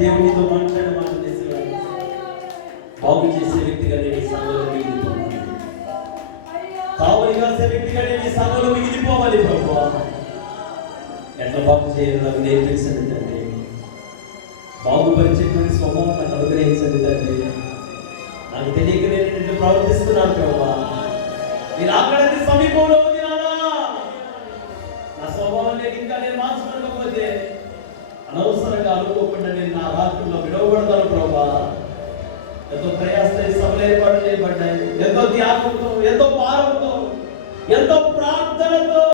దేవునితో మాట్లాడే మాట బాగు చేసే వ్యక్తిగా నేను ఈ సంఘంలో మిగిలిపోవాలి. కావలి కాసే వ్యక్తిగా నేను ఈ సంఘంలో మిగిలిపోవాలి ప్రభువా. ఎట్లా బాగు చేయాలో నాకు నేర్పించండి తండ్రి. బాగుపరిచేటువంటి స్వభావం నాకు అనుగ్రహించండి తండ్రి. నాకు తెలియక నేను ప్రవర్తిస్తున్నాను ప్రభువా. నేను అక్కడికి సమీపంలో ఉంది నానా. నా స్వభావం ఇంకా నేను మార్చుకోకపోతే అనవసరంగా అనుకోకుండా నేను నా రాత్రుల్లో విడవబడతాను ప్రభా. ఎంతో ప్రయాస సభలు ఏర్పాటు చేయబడ్డాయి, ఎంతో త్యాగంతో, ఎంతో భారంతో, ఎంతో ప్రార్థనతో